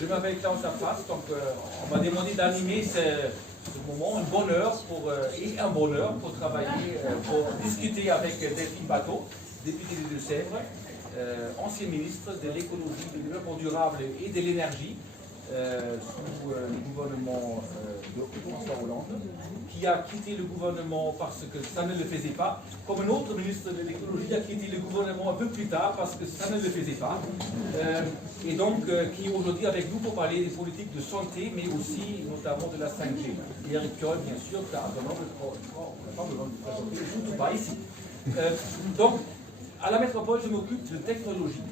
Je m'appelle Klaus Laplace, donc on m'a demandé d'animer ce moment, et un bonheur pour travailler, pour discuter avec Delphine Batho, députée des Deux-Sèvres, ancien ministre de l'écologie, du développement durable et de l'énergie sous le gouvernement de François Hollande, qui a quitté le gouvernement parce que ça ne le faisait pas, comme un autre ministre de l'écologie a quitté le gouvernement un peu plus tard parce que ça ne le faisait pas, et donc qui est aujourd'hui avec nous pour parler des politiques de santé, mais aussi notamment de la 5G. Et Eric Piolle, bien sûr, on n'a pas besoin de présenter, surtout pas ici. Donc, à la métropole, je m'occupe de technologie.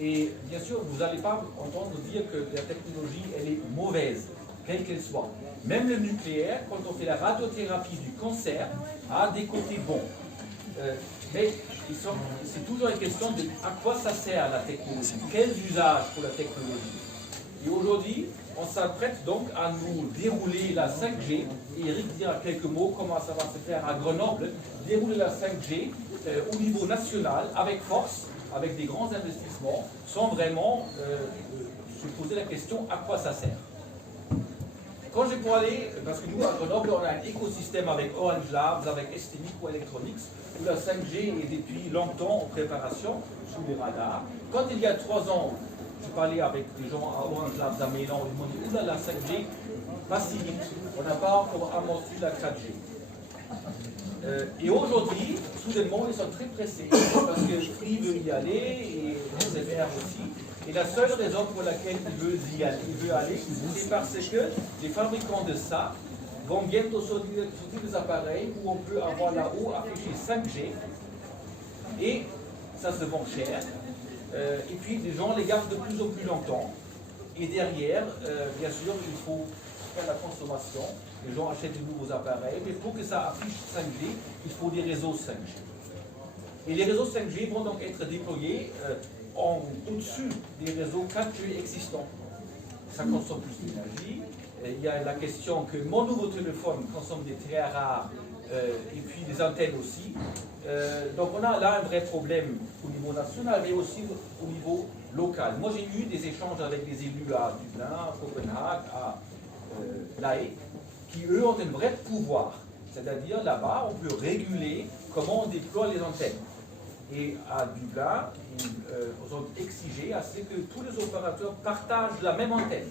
Et bien sûr, vous n'allez pas entendre dire que la technologie, elle est mauvaise, quelle qu'elle soit. Même le nucléaire, quand on fait la radiothérapie du cancer, a des côtés bons. Mais c'est toujours une question de à quoi ça sert la technologie, quels usages pour la technologie. Et aujourd'hui, on s'apprête donc à nous dérouler la 5G. Et Eric dira quelques mots comment ça va se faire à Grenoble, dérouler la 5G au niveau national avec force, avec des grands investissements, sans vraiment se poser la question à quoi ça sert. Quand j'ai pour aller, parce que nous à Grenoble, on a un écosystème avec Orange Labs, avec ST Microelectronics, où la 5G est depuis longtemps en préparation sous les radars. Quand il y a 3 ans, je parlais avec des gens à Orange Labs à Mélan, ils m'ont dit oula, la 5G, pas si vite, on n'a pas encore amorti la 4G. Et aujourd'hui, soudainement, ils sont très pressés parce que Free veut y aller et SFR aussi. Et la seule raison pour laquelle il veut aller, c'est parce que les fabricants de ça vont bientôt sortir des appareils où on peut avoir là-haut affiché 5G et ça se vend cher. Et puis les gens les gardent de plus en plus longtemps. Et derrière, bien sûr, il faut faire la consommation. Les gens achètent de nouveaux appareils, mais pour que ça affiche 5G, il faut des réseaux 5G. Et les réseaux 5G vont donc être déployés au-dessus des réseaux 4G existants. Ça consomme plus d'énergie. Il y a la question que mon nouveau téléphone consomme des très rares, et puis des antennes aussi. Donc on a là un vrai problème au niveau national, mais aussi au niveau local. Moi j'ai eu des échanges avec des élus à Dublin, à Copenhague, à La Haye, qui eux ont un vrai pouvoir. C'est-à-dire là-bas, on peut réguler comment on déploie les antennes. Et à Dublin, ils ont exigé à ce que tous les opérateurs partagent la même antenne.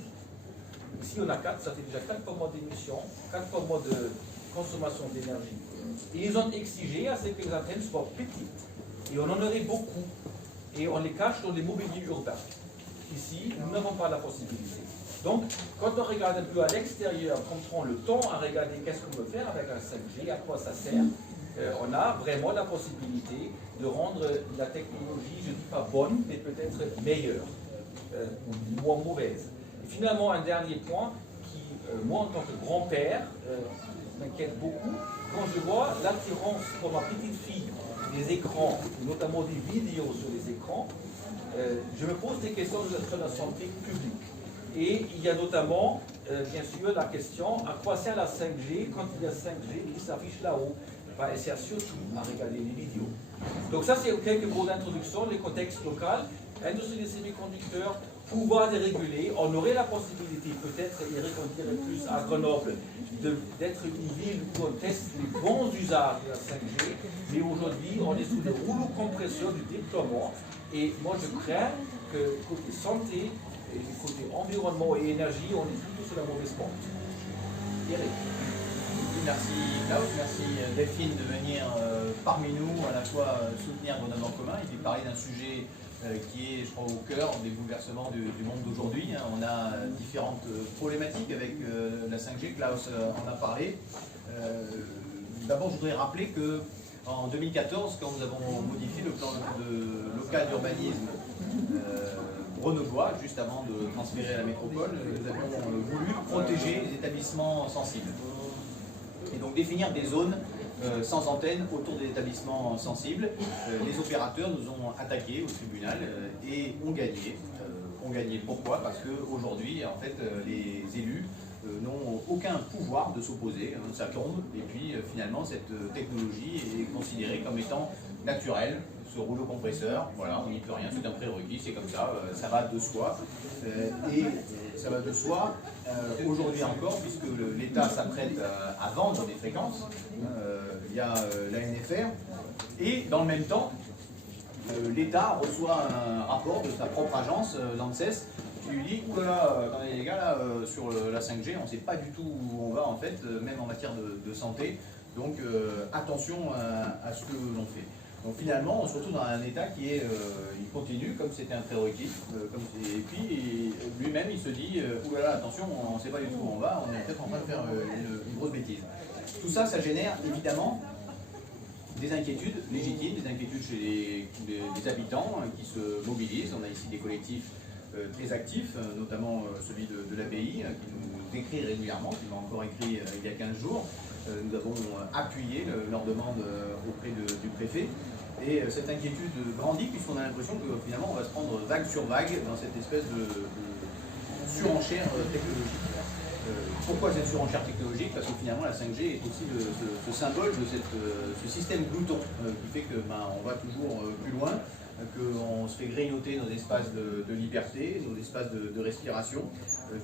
Ici, on a 4, ça fait déjà 4 fois moins d'émissions, 4 fois moins de consommation d'énergie. Et ils ont exigé à ce que les antennes soient petites. Et on en aurait beaucoup. Et on les cache dans les mobiliers urbains. Ici, nous n'avons pas la possibilité. Donc, quand on regarde un peu à l'extérieur, quand on prend le temps à regarder qu'est-ce qu'on peut faire avec un 5G, à quoi ça sert, on a vraiment la possibilité de rendre la technologie, je ne dis pas bonne, mais peut-être meilleure, ou moins mauvaise. Et finalement, un dernier point qui, moi en tant que grand-père, m'inquiète beaucoup, quand je vois l'attirance pour ma petite fille des écrans, notamment des vidéos sur les écrans, je me pose des questions sur la santé publique. Et il y a notamment, bien sûr, la question à quoi sert la 5G quand il y a 5G qui s'affiche là-haut. Elle sert surtout à regarder les vidéos. Donc ça, c'est quelques mots d'introduction, le contexte local, industrie des semi-conducteurs, pouvoir de réguler. On aurait la possibilité, peut-être, Eric, on dirait plus à Grenoble, d'être une ville où on teste les bons usages de la 5G, mais aujourd'hui, on est sous le rouleau compresseur du déploiement. Et moi, je crains que côté santé, et du côté environnement et énergie, on est plutôt sur la mauvaise pente. Eric. Merci Klaus, merci Delphine de venir parmi nous, à la fois soutenir Grenoble en commun et puis parler d'un sujet qui est, je crois, au cœur des bouleversements du monde d'aujourd'hui. On a différentes problématiques avec la 5G, Klaus en a parlé. D'abord, je voudrais rappeler qu'en 2014, quand nous avons modifié le plan local d'urbanisme grenoblois, juste avant de transférer à la métropole, nous avons voulu protéger les établissements sensibles. Et donc définir des zones sans antenne autour des établissements sensibles. Les opérateurs nous ont attaqués au tribunal et ont gagné. Pourquoi? Parce qu'aujourd'hui, en fait, les élus n'ont aucun pouvoir de s'opposer. Ça tombe et puis finalement cette technologie est considérée comme étant naturelle. Ce rouleau compresseur, voilà, on n'y peut rien, c'est un prérequis, c'est comme ça, ça va de soi. Et ça va de soi, aujourd'hui encore, puisque l'État s'apprête à vendre des fréquences, il y a la NFR, et dans le même temps, l'État reçoit un rapport de sa propre agence, l'ANSES, qui lui dit « Oulala, attendez les gars, là, sur la 5G, on ne sait pas du tout où on va en fait, même en matière de santé, donc attention à ce que l'on fait ». Donc finalement, on se retrouve dans un État qui est, il continue comme c'était un prérequis, et puis lui-même il se dit « Oulala, attention, on ne sait pas du tout où on va, on est peut-être en train de faire une grosse bêtise ». Tout ça, ça génère évidemment des inquiétudes légitimes, des inquiétudes chez les habitants qui se mobilisent. On a ici des collectifs très actifs, notamment celui de l'ABI, qui nous écrit régulièrement, qui m'a encore écrit il y a 15 jours. Nous avons appuyé leur demande auprès du préfet. Et cette inquiétude grandit puisqu'on a l'impression que finalement on va se prendre vague sur vague dans cette espèce de surenchère technologique. Pourquoi cette surenchère technologique? Parce que finalement la 5G est aussi ce symbole de ce système glouton qui fait que on va toujours plus loin, qu'on se fait grignoter nos espaces de liberté, nos espaces de respiration,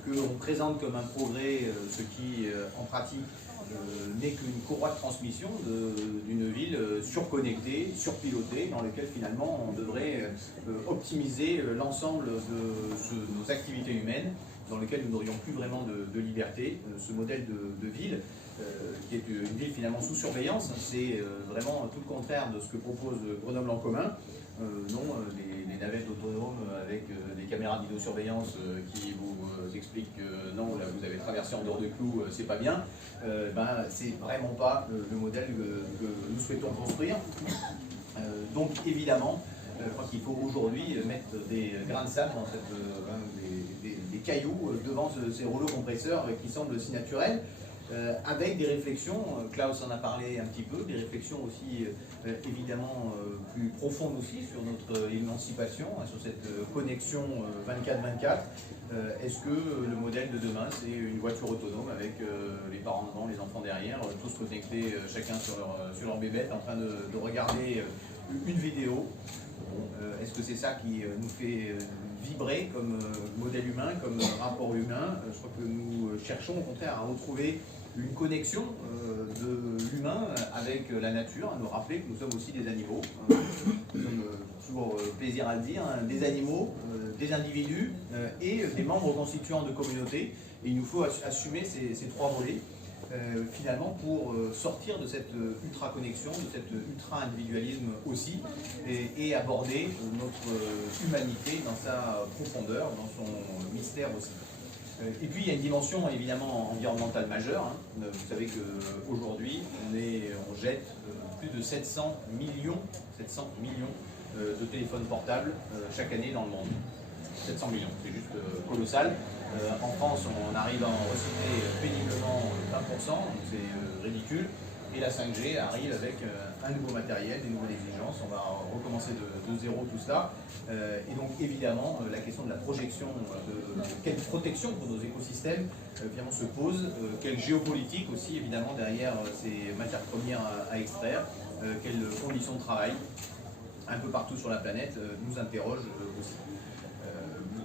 qu'on présente comme un progrès ce qui en pratique n'est qu'une courroie de transmission d'une ville surconnectée, surpilotée, dans laquelle finalement on devrait optimiser l'ensemble de nos activités humaines, dans lequel nous n'aurions plus vraiment de liberté. Ce modèle de ville, qui est une ville finalement sous surveillance, c'est vraiment tout le contraire de ce que propose Grenoble en commun. Non, les navettes autonomes avec des caméras de vidéosurveillance qui vous expliquent que non, là vous avez traversé en dehors de clous, c'est pas bien, c'est vraiment pas le modèle que nous souhaitons construire. Donc évidemment, je crois qu'il faut aujourd'hui mettre des grains de sable dans des cailloux devant ces rouleaux compresseurs qui semblent si naturels, avec des réflexions, Klaus en a parlé un petit peu, des réflexions aussi évidemment plus profondes aussi sur notre émancipation, sur cette connexion 24/24. Est-ce que le modèle de demain c'est une voiture autonome avec les parents devant, les enfants derrière, tous connectés chacun sur leur bébête en train de regarder une vidéo? Est-ce que c'est ça qui nous fait vibrer comme modèle humain, comme rapport humain? Je crois que nous cherchons au contraire à retrouver une connexion de l'humain avec la nature, à nous rappeler que nous sommes aussi des animaux. Nous sommes toujours plaisir à le dire, des animaux, des individus et des membres constituants de communautés. Et il nous faut assumer ces trois volets. Finalement pour sortir de cette ultra-connexion, de cet ultra-individualisme aussi, et aborder notre humanité dans sa profondeur, dans son mystère aussi. Et puis il y a une dimension évidemment environnementale majeure. Vous savez qu'aujourd'hui on jette plus de 700 millions de téléphones portables chaque année dans le monde. 700 millions, c'est juste colossal. En France, on arrive à en recycler péniblement 20%, donc c'est ridicule. Et la 5G arrive avec un nouveau matériel, des nouvelles exigences. On va recommencer de zéro tout cela. Et donc évidemment, la question de la projection, quelle protection pour nos écosystèmes évidemment se pose, quelle géopolitique aussi évidemment derrière ces matières premières à extraire, quelles conditions de travail un peu partout sur la planète nous interrogent aussi.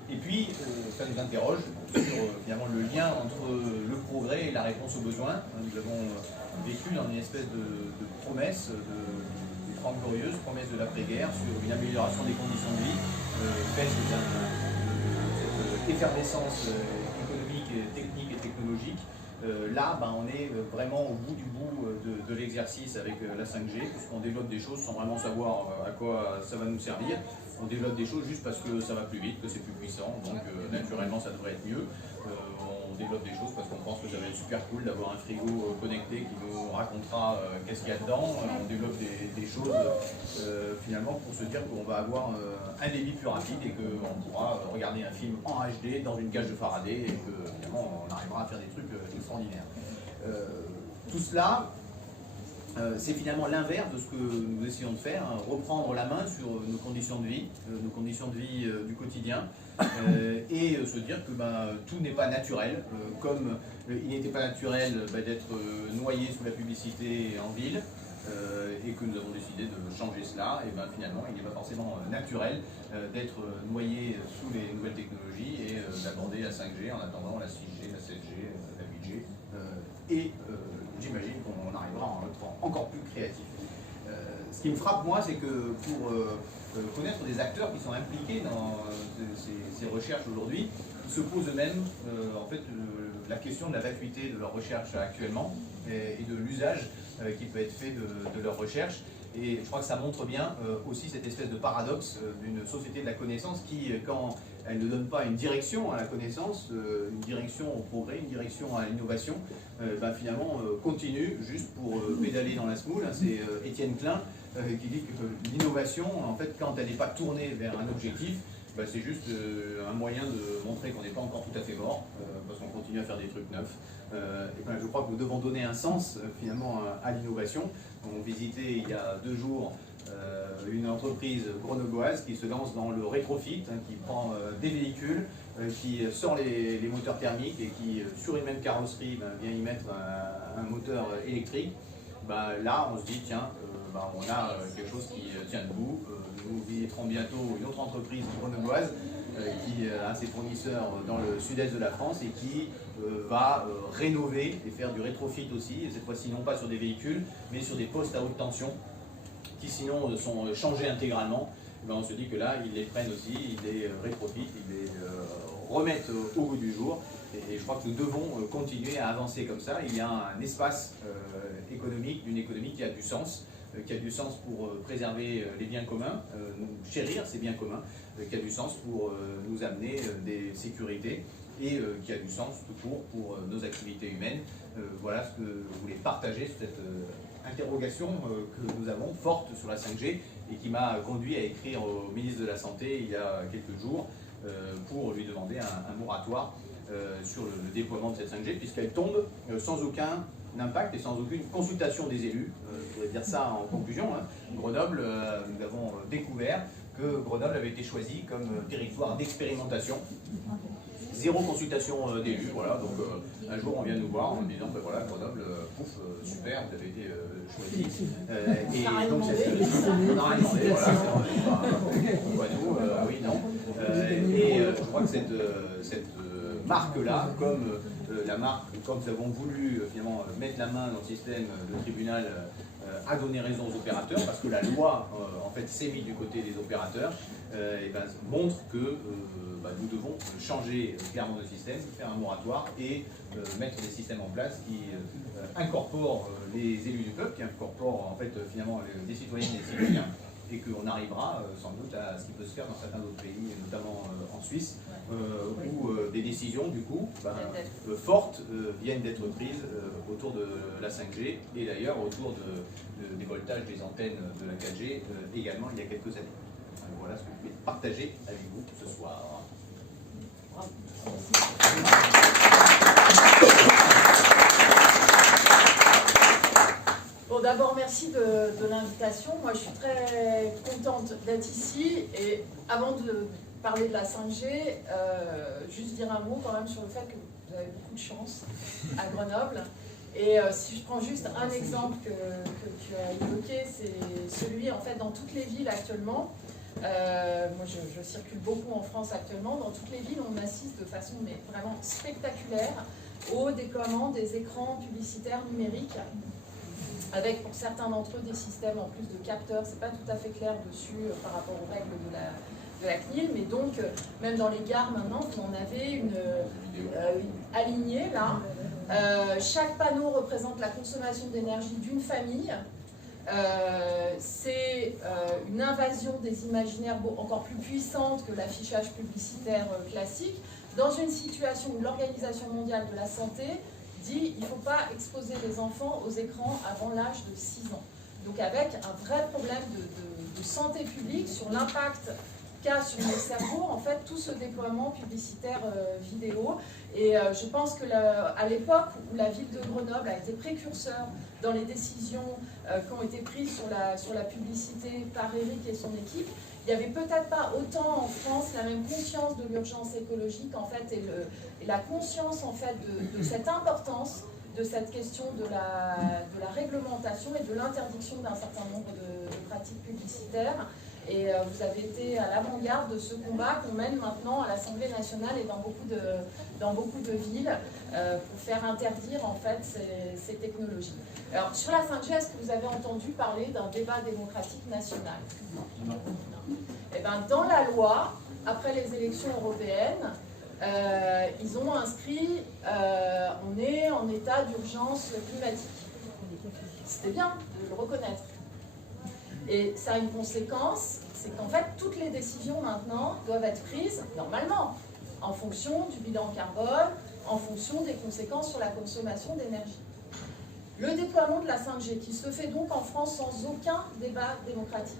Et puis, ça nous interroge sur finalement le lien entre le progrès et la réponse aux besoins. Nous avons vécu dans une espèce de promesse, des 30 glorieuses, promesse de l'après-guerre sur une amélioration des conditions de vie, faite de cette effervescence économique, technique et technologique. Là, on est vraiment au bout du bout de l'exercice avec la 5G, puisqu'on développe des choses sans vraiment savoir à quoi ça va nous servir. On développe des choses juste parce que ça va plus vite, que c'est plus puissant, donc naturellement ça devrait être mieux. On développe des choses parce qu'on pense que ça va être super cool d'avoir un frigo connecté qui nous racontera qu'est-ce qu'il y a dedans. On développe des choses finalement pour se dire qu'on va avoir un débit plus rapide et qu'on pourra regarder un film en HD dans une cage de Faraday et que finalement on arrivera à faire des trucs extraordinaires. Tout cela, c'est finalement l'inverse de ce que nous essayons de faire, reprendre la main sur nos conditions de vie du quotidien, et se dire que tout n'est pas naturel, comme il n'était pas naturel d'être noyé sous la publicité en ville, et que nous avons décidé de changer cela. Et ben finalement, il n'est pas forcément naturel d'être noyé sous les nouvelles technologies et d'aborder la 5G en attendant la 6G, la 7G, la 8G. Et j'imagine qu'on arrivera en être encore plus créatif. Ce qui me frappe, moi, c'est que pour connaître des acteurs qui sont impliqués dans ces recherches aujourd'hui, ils se posent eux-mêmes en fait, la question de la vacuité de leur recherche actuellement et de l'usage qui peut être fait de leur recherche. Et je crois que ça montre bien aussi cette espèce de paradoxe d'une société de la connaissance qui, quand elle ne donne pas une direction à la connaissance, une direction au progrès, une direction à l'innovation, ben finalement continue juste pour pédaler dans la semoule. C'est Étienne Klein qui dit que l'innovation, en fait, quand elle n'est pas tournée vers un objectif, ben c'est juste un moyen de montrer qu'on n'est pas encore tout à fait mort, parce qu'on continue à faire des trucs neufs. Et ben, je crois que nous devons donner un sens finalement à l'innovation. On visitait il y a 2 jours une entreprise grenobloise qui se lance dans le rétrofit, qui prend des véhicules, qui sort les moteurs thermiques et qui, sur une même carrosserie, vient y mettre un moteur électrique. Là, on se dit, tiens, on a quelque chose qui tient debout. Nous visiterons bientôt une autre entreprise grenobloise qui a ses fournisseurs dans le sud-est de la France et qui va rénover et faire du rétrofit aussi, et cette fois-ci non pas sur des véhicules, mais sur des postes à haute tension qui sinon sont changés intégralement. On se dit que là, ils les prennent aussi, ils les rétrofitent, ils les remettent au goût du jour. Et je crois que nous devons continuer à avancer comme ça. Il y a un espace économique, d'une économie qui a du sens pour préserver les biens communs, chérir ces biens communs, qui a du sens pour nous amener des sécurités et qui a du sens tout court pour nos activités humaines. Voilà ce que je voulais partager sur cette interrogation que nous avons forte sur la 5G et qui m'a conduit à écrire au ministre de la Santé il y a quelques jours pour lui demander un moratoire sur le déploiement de cette 5G, puisqu'elle tombe sans aucun impact et sans aucune consultation des élus. Je pourrais dire ça en conclusion. Grenoble, nous avons découvert que Grenoble avait été choisi comme territoire d'expérimentation. 0 consultation d'élus, voilà. Donc un jour on vient nous voir en nous disant, voilà, Grenoble, pouf, super, vous avez été choisi. Et donc on n'a rien demandé, voilà, nous, oui, non. Et je crois que cette marque-là, comme la marque, comme nous avons voulu finalement mettre la main dans le système, le tribunal a donné raison aux opérateurs, parce que la loi en fait s'est mise du côté des opérateurs, montre que nous devons changer clairement le système, faire un moratoire et mettre des systèmes en place qui incorporent les élus du peuple, qui incorporent en fait finalement des citoyennes et des citoyens, et qu'on arrivera sans doute à ce qui peut se faire dans certains autres pays, notamment en Suisse, où des décisions du coup fortes viennent d'être prises autour de la 5G et d'ailleurs autour des voltages des antennes de la 4G également il y a quelques années. Alors, voilà ce que je voulais partager avec vous ce soir. Bon, d'abord, merci de l'invitation. Moi, je suis très contente d'être ici. Et avant de parler de la 5G, juste dire un mot quand même sur le fait que vous avez beaucoup de chance à Grenoble. Et si je prends juste un exemple que tu as évoqué, c'est celui, en fait, dans toutes les villes actuellement. Moi, je circule beaucoup en France actuellement. Dans toutes les villes, on assiste de façon vraiment spectaculaire au déploiement des écrans publicitaires numériques, avec pour certains d'entre eux des systèmes en plus de capteurs. C'est pas tout à fait clair dessus par rapport aux règles de la CNIL, mais donc même dans les gares maintenant, vous en avez une alignée là. Chaque panneau représente la consommation d'énergie d'une famille. C'est une invasion des imaginaires encore plus puissante que l'affichage publicitaire classique, dans une situation où l'Organisation mondiale de la santé dit qu'il ne faut pas exposer les enfants aux écrans avant l'âge de 6 ans. Donc avec un vrai problème de santé publique sur l'impact qu'a sur le cerveau, en fait, tout ce déploiement publicitaire vidéo. Et je pense qu'à l'époque où la ville de Grenoble a été précurseur dans les décisions qui ont été prises sur la publicité par Eric et son équipe, il n'y avait peut-être pas autant en France la même conscience de l'urgence écologique en fait, et la conscience en fait de cette importance de cette question de la réglementation et de l'interdiction d'un certain nombre de pratiques publicitaires. Et vous avez été à l'avant-garde de ce combat qu'on mène maintenant à l'Assemblée nationale et dans beaucoup de villes pour faire interdire en fait ces technologies. Alors sur la 5G, est-ce que vous avez entendu parler d'un débat démocratique national? Non. Eh bien, dans la loi, après les élections européennes, ils ont inscrit on est en état d'urgence climatique. C'était bien de le reconnaître. Et ça a une conséquence, c'est qu'en fait, toutes les décisions maintenant doivent être prises normalement, en fonction du bilan carbone, en fonction des conséquences sur la consommation d'énergie. Le déploiement de la 5G, qui se fait donc en France sans aucun débat démocratique,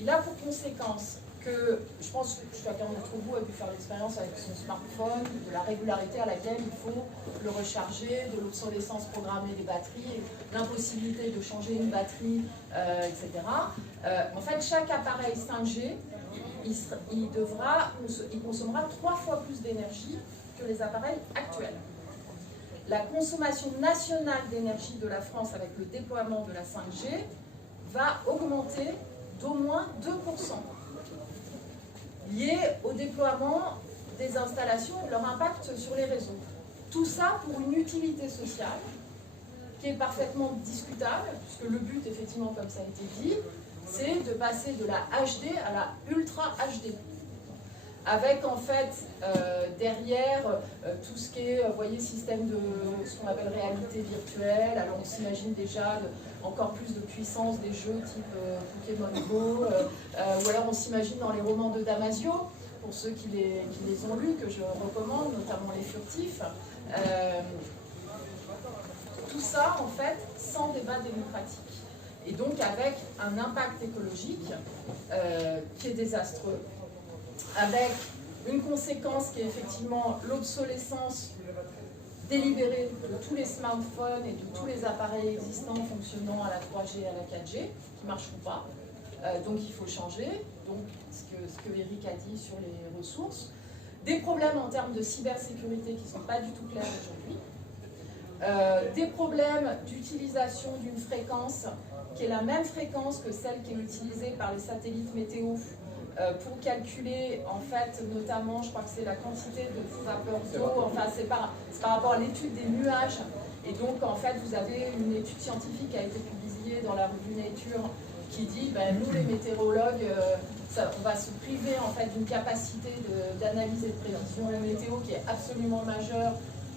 il a pour conséquence que, je pense que chacun d'entre vous a dû faire l'expérience avec son smartphone, de la régularité à laquelle il faut le recharger, de l'obsolescence programmée des batteries, l'impossibilité de changer une batterie, etc. En fait, chaque appareil 5G, il consommera 3 fois plus d'énergie que les appareils actuels. La consommation nationale d'énergie de la France avec le déploiement de la 5G va augmenter d'au moins 2%. Lié au déploiement des installations et de leur impact sur les réseaux. Tout ça pour une utilité sociale qui est parfaitement discutable, puisque le but, effectivement, comme ça a été dit, c'est de passer de la HD à la Ultra HD. Avec, en fait, derrière, tout ce qui est, vous voyez, système de ce qu'on appelle réalité virtuelle. Alors, on s'imagine déjà encore plus de puissance des jeux type Pokémon Go, ou alors on s'imagine dans les romans de Damasio, pour ceux qui les ont lus, que je recommande, notamment Les Furtifs. Tout ça, en fait, sans débat démocratique. Et donc avec un impact écologique qui est désastreux, avec une conséquence qui est effectivement l'obsolescence délibérée de tous les smartphones et de tous les appareils existants fonctionnant à la 3G et à la 4G, qui ne marcheront pas. Donc il faut changer, donc ce que Eric a dit sur les ressources. Des problèmes en termes de cybersécurité qui ne sont pas du tout clairs aujourd'hui. Des problèmes d'utilisation d'une fréquence qui est la même fréquence que celle qui est utilisée par les satellites météo pour calculer, en fait, notamment, je crois que c'est la quantité de vapeur d'eau, enfin, c'est par rapport à l'étude des nuages. Et donc, en fait, vous avez une étude scientifique qui a été publiée dans la revue Nature qui dit, ben, nous, les météorologues, on va se priver, en fait, d'une capacité d'analyse et de prévision météo qui est absolument majeure,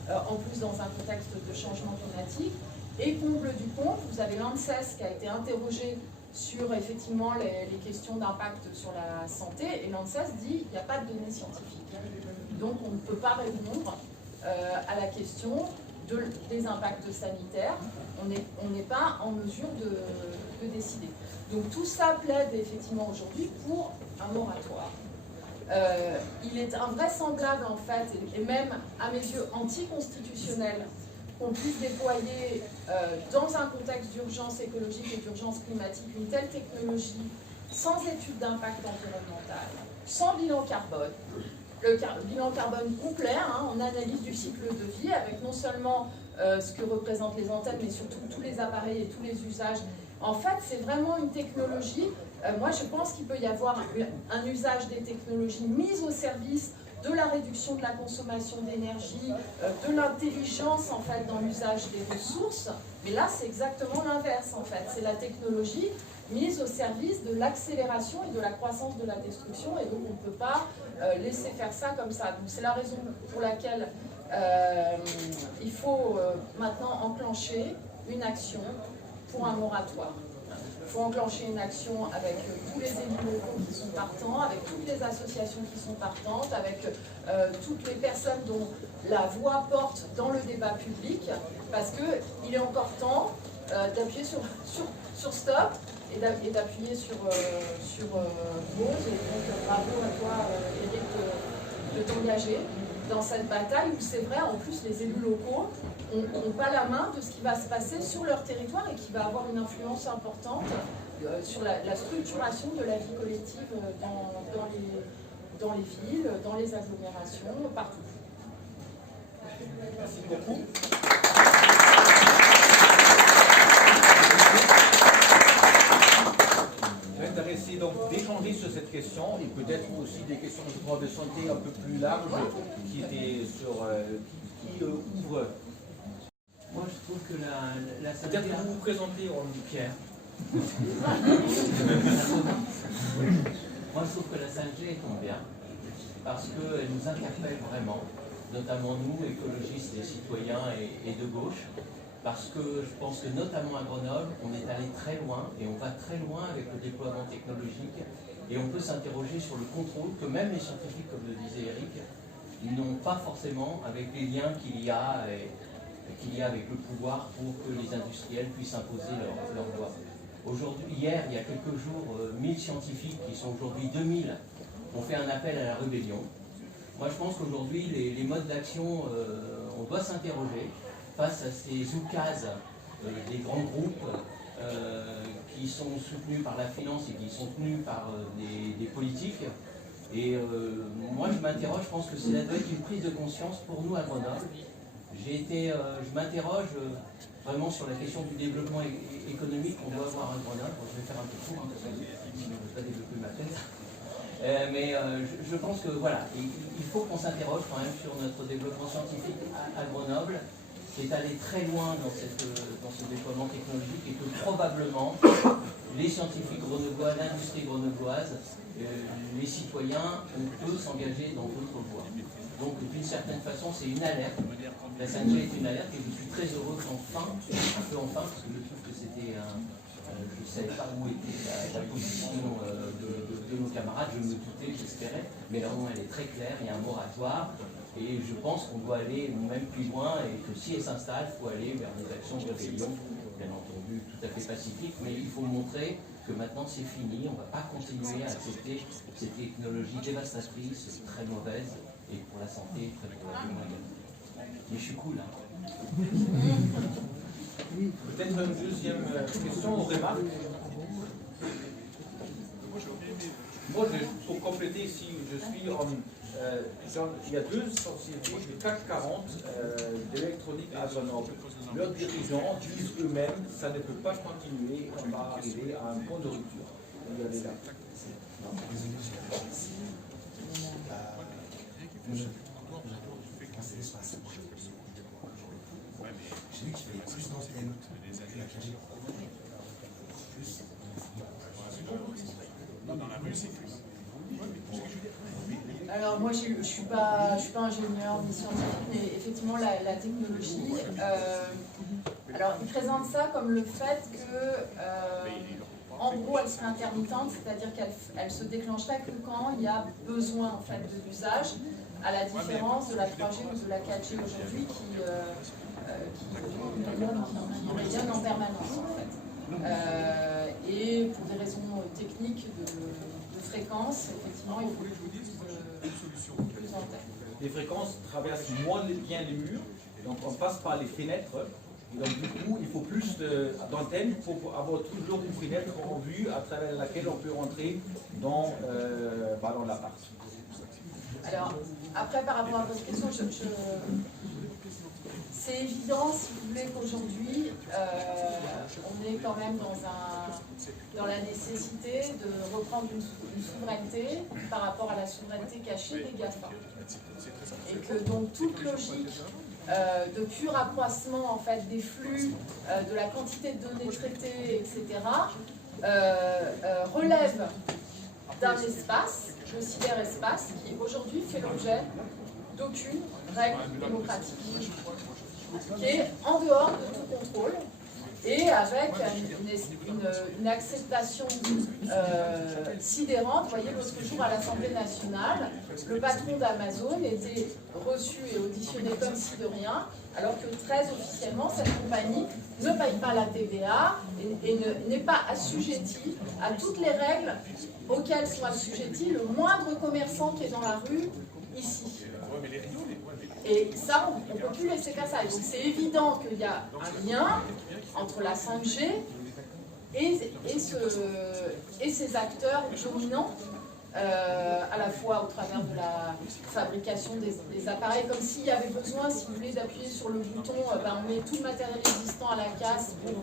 en plus dans un contexte de changement climatique. Et comble du compte, vous avez l'ANSES qui a été interrogé sur effectivement les questions d'impact sur la santé, et l'ANSES dit qu'il n'y a pas de données scientifiques. Donc on ne peut pas répondre à la question des impacts sanitaires, on n'est pas en mesure de décider. Donc tout ça plaide effectivement aujourd'hui pour un moratoire. Il est invraisemblable en fait, et même à mes yeux anticonstitutionnel, qu'on puisse déployer dans un contexte d'urgence écologique et d'urgence climatique une telle technologie sans étude d'impact environnemental, sans bilan carbone. Le bilan carbone complet, en analyse du cycle de vie, avec non seulement ce que représentent les antennes, mais surtout tous les appareils et tous les usages. En fait, c'est vraiment une technologie. Moi, je pense qu'il peut y avoir un usage des technologies mises au service de la réduction de la consommation d'énergie, de l'intelligence en fait dans l'usage des ressources. Mais là, c'est exactement l'inverse en fait. C'est la technologie mise au service de l'accélération et de la croissance de la destruction, et donc on ne peut pas laisser faire ça comme ça. Donc c'est la raison pour laquelle il faut maintenant enclencher une action pour un moratoire. Il faut enclencher une action avec tous les élus locaux qui sont partants, avec toutes les associations qui sont partantes, avec toutes les personnes dont la voix porte dans le débat public, parce qu'il est encore temps d'appuyer sur stop et d'appuyer sur pause. Et donc bravo à toi, Eric, de t'engager dans cette bataille où c'est vrai, en plus, les élus locaux n'ont pas la main de ce qui va se passer sur leur territoire et qui va avoir une influence importante sur la structuration de la vie collective dans les villes, dans les agglomérations, partout. Merci beaucoup. peut-être aussi des questions je crois, de santé un peu plus larges qui étaient sur qui ouvrent. Moi, je trouve que la Peut-être que vous vous présentez en Pierre. Moi, je trouve que la 5G tombe bien parce qu'elle nous interpelle vraiment, notamment nous, écologistes et citoyens et de gauche, parce que je pense que notamment à Grenoble, on est allé très loin et on va très loin avec le déploiement technologique et on peut s'interroger sur le contrôle que même les scientifiques, comme le disait Eric, ils n'ont pas forcément avec les liens qu'il y a avec le pouvoir pour que les industriels puissent imposer leur loi. Aujourd'hui, hier, il y a quelques jours, 1000 scientifiques, qui sont aujourd'hui 2000, ont fait un appel à la rébellion. Moi, je pense qu'aujourd'hui, les modes d'action, on doit s'interroger face à ces oukases des grands groupes qui sont soutenus par la finance et qui sont tenus par des politiques. Et moi, je m'interroge, je pense que ça doit être une prise de conscience pour nous à Grenoble. Je m'interroge vraiment sur la question du développement économique qu'on doit avoir à Grenoble. Je vais faire un peu court, parce que je ne veux pas développer ma tête. Mais je pense que voilà, il faut qu'on s'interroge quand même sur notre développement scientifique à Grenoble, qui est allé très loin dans ce déploiement technologique et que probablement les scientifiques grenoblois, l'industrie grenobloise, les citoyens, on peut s'engager dans d'autres voies. Donc d'une certaine façon, c'est une alerte. La 5G est une alerte et je suis très heureux qu'enfin, parce que je trouve que c'était je ne savais pas où était la position de nos camarades, je me doutais, j'espérais, mais là elle est très claire, il y a un moratoire et je pense qu'on doit aller même plus loin et que si elle s'installe, il faut aller vers des actions de rébellion, bien entendu tout à fait pacifiques, mais il faut montrer que maintenant c'est fini, on ne va pas continuer à accepter ces technologies dévastatrices, très mauvaises et pour la santé, très probablement également. Mais je suis cool, hein. Peut-être une deuxième question ou remarque. Moi, pour compléter, si je suis en... il y a deux sociétés du CAC 40 d'électronique à Grenoble. Leurs dirigeants disent eux-mêmes que ça ne peut pas continuer, on va arriver à un point de rupture. Il y avait là. J'ai vu qu'il fallait plus d'antennes que la 4G. Alors moi je suis pas ingénieur ni scientifique, mais effectivement la technologie. Alors ils présentent ça comme le fait que en gros elle serait intermittente, c'est-à-dire qu'elle se déclencherait que quand il y a besoin en fait de l'usage, à la différence de la 3G ou de la 4G aujourd'hui qui rayonne en permanence en fait. Et pour des raisons techniques de fréquence, effectivement il faut plus d'antennes. Les fréquences traversent moins bien les murs, donc on passe par les fenêtres. Et donc du coup, il faut plus d'antennes pour avoir toujours une fenêtre en vue à travers laquelle on peut rentrer dans l'appart. Alors, après, par rapport à votre question, c'est évident, si vous voulez, qu'aujourd'hui, on est quand même dans la nécessité de reprendre une souveraineté par rapport à la souveraineté cachée des GAFA. Et que donc toute logique de pur accroissement en fait, des flux, de la quantité de données traitées, etc., relève d'un espace, le cyberespace, qui aujourd'hui fait l'objet d'aucune règle démocratique, qui est en dehors de tout contrôle et avec une acceptation sidérante. Vous voyez, l'autre jour à l'Assemblée nationale, le patron d'Amazon était reçu et auditionné comme si de rien, alors que très officiellement, cette compagnie ne paye pas la TVA et n'est pas assujettie à toutes les règles auxquelles sont assujettis le moindre commerçant qui est dans la rue ici. Et ça, on ne peut plus laisser faire ça. Donc c'est évident qu'il y a un lien entre la 5G et ces acteurs dominants, à la fois au travers de la fabrication des appareils, comme s'il y avait besoin, si vous voulez, d'appuyer sur le bouton, on met tout le matériel existant à la casse pour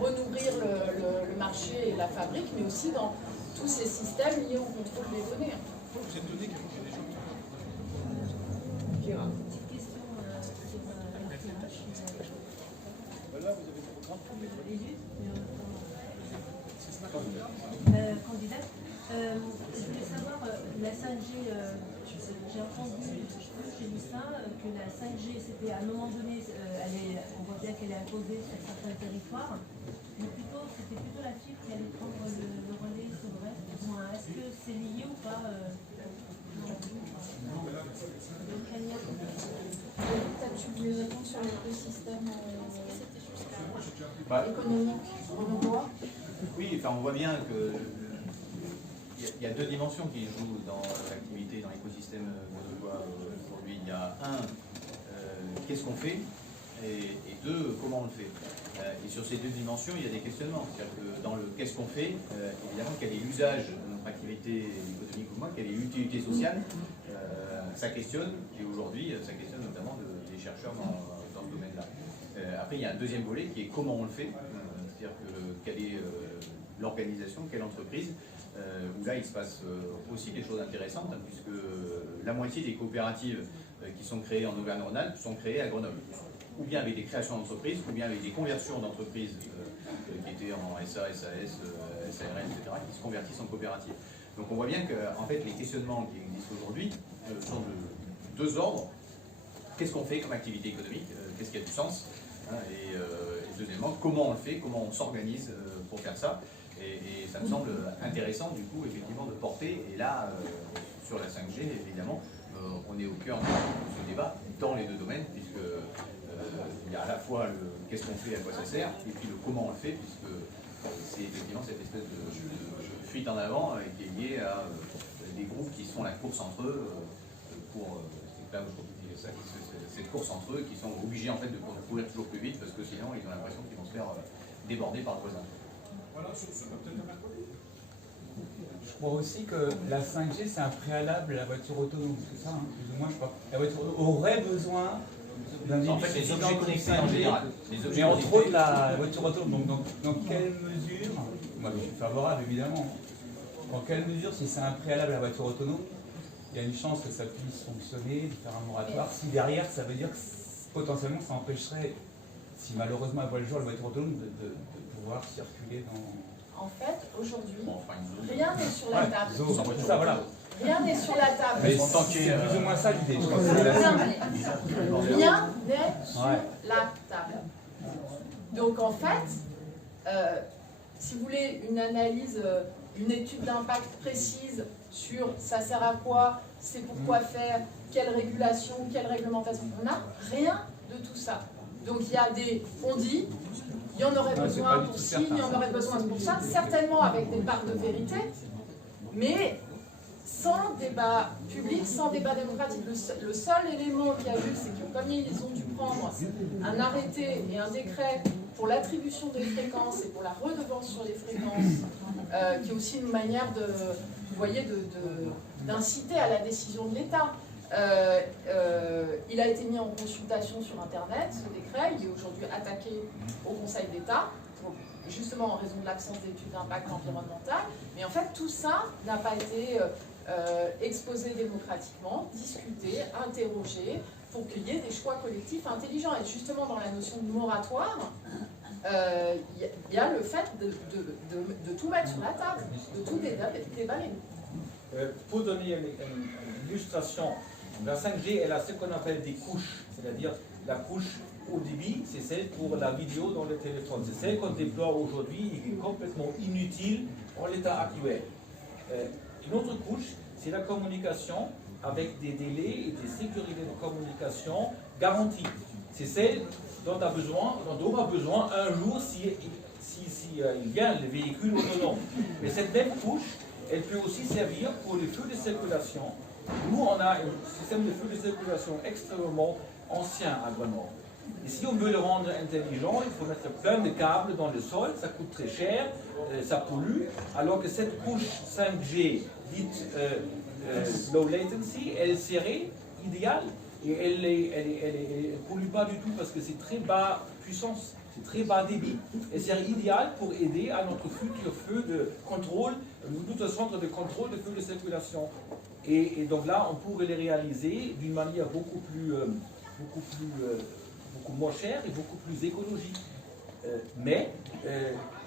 renourrir le marché et la fabrique, mais aussi tous ces systèmes liés au contrôle des données. Cette donnée qui est déjà Kira. Petite question sur l'éclairage. Voilà, vous avez le programme pour les Candidate, je voulais savoir, la 5G, j'ai entendu, j'ai lu ça, que la 5G, c'était à un moment donné, on voit bien qu'elle est imposée sur certains territoires, mais c'était plutôt la fibre qui allait prendre le relais sur le reste. Est-ce que c'est lié ou pas Peut-être tu voulais répondre sur l'écosystème Bah, économique grenoblois. Oui, enfin, on voit bien que il y a deux dimensions qui jouent dans l'activité, dans l'écosystème grenoblois aujourd'hui. Il y a un, qu'est-ce qu'on fait, et deux, comment on le fait. Et sur ces deux dimensions, il y a des questionnements. C'est-à-dire que dans le qu'est-ce qu'on fait, évidemment, quel est l'usage de notre activité économique ou moins, quelle est l'utilité sociale, ça questionne, et aujourd'hui, ça questionne notamment des chercheurs dans ce domaine-là. Après, il y a un deuxième volet qui est comment on le fait, c'est-à-dire que quelle est l'organisation, quelle entreprise, où là il se passe aussi des choses intéressantes, hein, puisque la moitié des coopératives qui sont créées en Auvergne-Rhône-Alpes sont créées à Grenoble, ou bien avec des créations d'entreprises, ou bien avec des conversions d'entreprises qui étaient en SA, SAS, SARL, etc., qui se convertissent en coopératives. Donc on voit bien que en fait, les questionnements qui existent aujourd'hui sont de deux ordres. Qu'est-ce qu'on fait comme activité économique, qu'est-ce qui a du sens, hein, et deuxièmement, comment on le fait, comment on s'organise pour faire ça. Et ça me semble intéressant du coup effectivement de porter, et là sur la 5G évidemment on est au cœur de ce débat dans les deux domaines, puisque il y a à la fois le qu'est-ce qu'on fait, à quoi ça sert, et puis le comment on le fait, puisque c'est effectivement cette espèce de fuite en avant qui est liée à des groupes qui se font la course entre eux pour c'est là où je trouve qu'il y a ça, cette course entre eux, qui sont obligés en fait de courir toujours plus vite parce que sinon ils ont l'impression qu'ils vont se faire déborder par le voisin. Voilà, sur peut-être le mercredi. Je crois aussi que la 5G, c'est un préalable à la voiture autonome. C'est ça, hein, plus ou moins, je crois. La voiture autonome aurait besoin d'un début. En fait, les objets connectés en général. Les objets mais entre connectés. autres, la voiture autonome. Donc, dans quelle mesure, moi je suis favorable évidemment, dans quelle mesure, si c'est un préalable à la voiture autonome, il y a une chance que ça puisse fonctionner, de faire un moratoire, si derrière, ça veut dire que potentiellement ça empêcherait, si malheureusement elle voit le jour, la voiture autonome, de pouvoir circuler dans... En fait, aujourd'hui, Bon, enfin, une zone. rien n'est sur la table. C'est ça, voilà. Rien n'est sur la table. Mais En tant que- c'est plus ou moins ça l'idée. Je crois que c'est la- Rien n'est sur Ouais. la table. Donc en fait, si vous voulez une analyse, une étude d'impact précise sur ça sert à quoi, c'est pourquoi faire, quelle régulation, quelle réglementation, on n'a rien de tout ça. Donc il y a des, on dit, il y en aurait Non, c'est besoin pas du pour tout ci, certain, il y en ça. aurait besoin pour ça, certainement avec des parts de vérité, mais sans débat public, sans débat démocratique. Le seul élément qu'il y a eu, c'est que comme ils ont dû prendre un arrêté et un décret pour l'attribution des fréquences et pour la redevance sur les fréquences, qui est aussi une manière de, vous voyez, d'inciter à la décision de l'État. Il a été mis en consultation sur Internet, ce décret, il est aujourd'hui attaqué au Conseil d'État, justement en raison de l'absence d'études d'impact environnemental, mais en fait tout ça n'a pas été exposé démocratiquement, discuté, interrogé, pour qu'il y ait des choix collectifs intelligents. Et justement dans la notion de moratoire, il y a le fait de tout mettre sur la table, de tout déballer. Pour donner une illustration, la 5G, elle a ce qu'on appelle des couches, c'est-à-dire la couche au débit, c'est celle pour la vidéo dans le téléphone. C'est celle qu'on déploie aujourd'hui et qui est complètement inutile en l'état actuel. Une autre couche, c'est la communication avec des délais et des sécurités de communication garanties. C'est celle dont on aura besoin un jour si il y a le véhicule autonome. Mais cette même couche, elle peut aussi servir pour les feux de circulation. Nous, on a un système de feux de circulation extrêmement ancien à Grenoble. Et si on veut le rendre intelligent, il faut mettre plein de câbles dans le sol, ça coûte très cher, ça pollue, alors que cette couche 5G, dite low latency, elle serait idéale Et elle ne pollue pas du tout parce que c'est très bas puissance, c'est très bas débit. Et c'est idéal pour aider à notre futur feu de contrôle, notre centre de contrôle de feu de circulation. Et donc là, on pourrait les réaliser d'une manière beaucoup moins chère et beaucoup plus écologique. Mais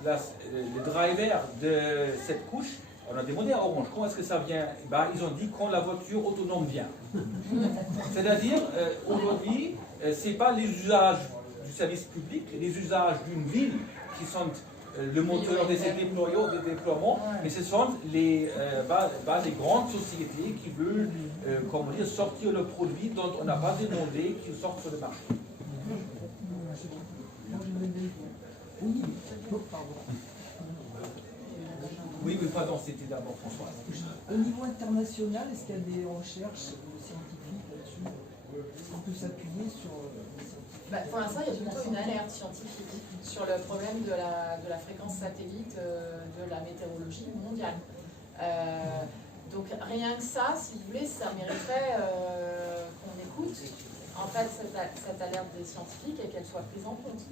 le driver de cette couche, on a demandé à Orange, quand est-ce que ça vient? Ils ont dit quand la voiture autonome vient. C'est-à-dire, aujourd'hui, ce n'est pas les usages du service public, les usages d'une ville qui sont le moteur de ces déploiements, mais ce sont les grandes sociétés qui veulent sortir le produit dont on n'a pas demandé qu'il sorte sur le marché. Oui, mais pardon, c'était d'abord François. Au niveau international, est-ce qu'il y a des recherches scientifiques là-dessus? Est-ce qu'on peut s'appuyer sur... Pour l'instant, il y a plutôt une alerte scientifique sur le problème de la fréquence satellite de la météorologie mondiale. Donc rien que ça, si vous voulez, ça mériterait qu'on écoute en fait cette alerte des scientifiques et qu'elle soit prise en compte.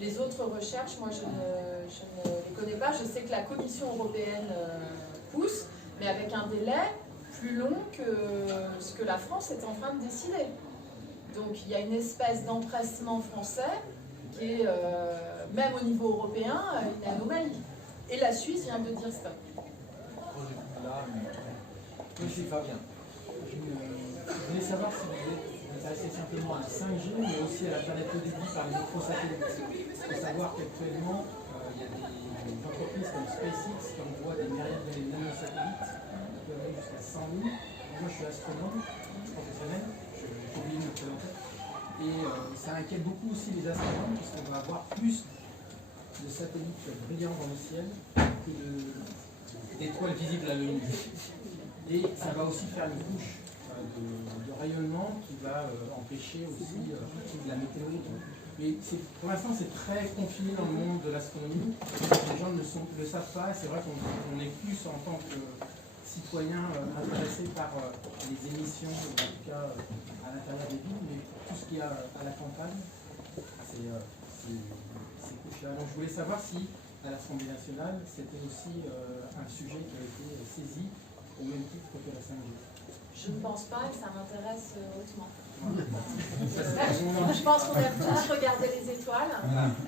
Les autres recherches, moi je ne les connais pas. Je sais que la Commission européenne pousse, mais avec un délai plus long que ce que la France est en train de décider. Donc il y a une espèce d'empressement français qui est, même au niveau européen, une anomalie. Et la Suisse vient de dire stop. Monsieur Fabien. Je voulais savoir si vous êtes intéressé simplement à la 5G, mais aussi à la planète au débit par les microsatellites. Il faut savoir qu'actuellement, il y a des entreprises comme SpaceX qui envoient des myriades de nanosatellites qui peuvent aller jusqu'à 100 000. Moi, je suis astronome, professionnel, j'ai oublié de me présenter. Et ça inquiète beaucoup aussi les astronomes, parce qu'on va avoir plus de satellites brillants dans le ciel que d'étoiles visibles à l'œil nu. Et ça va aussi faire une couche de rayonnement qui va empêcher aussi la météo. Mais pour l'instant, c'est très confiné dans le monde de l'astronomie. Les gens ne le savent pas. C'est vrai qu'on est plus en tant que citoyen intéressé par les émissions, en tout cas à l'intérieur des villes, mais tout ce qu'il y a à la campagne, c'est ces couches-là. Donc je voulais savoir si à l'Assemblée nationale, c'était aussi un sujet qui a été saisi au même titre que la 5G. Je ne pense pas et ça m'intéresse hautement. Je pense qu'on a tous regardé les étoiles.